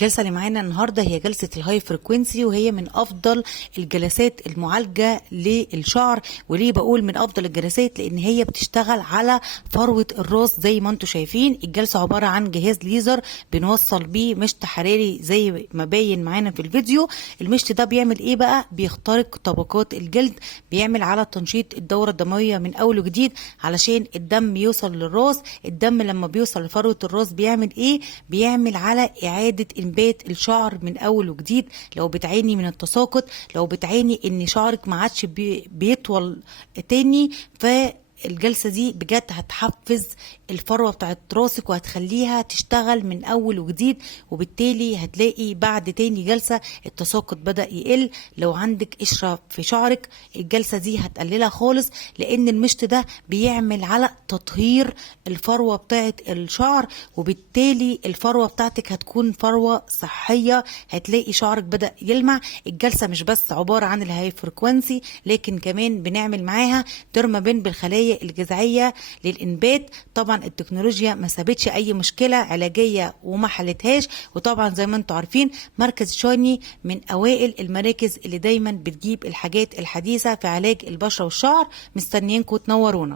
الجلسة اللي معانا النهاردة هي جلسة الهاي فريكوينسي، وهي من أفضل الجلسات المعالجة للشعر. وليه بقول من أفضل الجلسات؟ لأن هي بتشتغل على فروة الراس. زي ما انتم شايفين الجلسة عبارة عن جهاز ليزر بنوصل بيه مشط حراري زي ما باين معانا في الفيديو. المشط ده بيعمل ايه بقى؟ بيخترق طبقات الجلد، بيعمل على تنشيط الدورة الدموية من أول وجديد علشان الدم يوصل للراس. الدم لما بيوصل لفروة الراس بيعمل ايه؟ بيعمل على إعادة انبات الشعر من اول وجديد. لو بتعاني من التساقط، لو بتعاني ان شعرك ما عادش بيطول تاني، الجلسة دي بجد هتحفز الفروة بتاعت راسك وهتخليها تشتغل من أول وجديد، وبالتالي هتلاقي بعد تاني جلسة التساقط بدأ يقل. لو عندك قشرة في شعرك الجلسة دي هتقللها خالص، لأن المشط ده بيعمل على تطهير الفروة بتاعت الشعر، وبالتالي الفروة بتاعتك هتكون فروة صحية. هتلاقي شعرك بدأ يلمع. الجلسة مش بس عبارة عن الهاي فريكوانسي، لكن كمان بنعمل معاها ديرمابين بالخلايا الجذعيه للانبات. طبعا التكنولوجيا ما سابتش اي مشكله علاجيه وما حلتهاش. وطبعا زي ما انتم عارفين مركز شايني من اوائل المراكز اللي دايما بتجيب الحاجات الحديثه في علاج البشره والشعر. مستنيينكم تنورونا.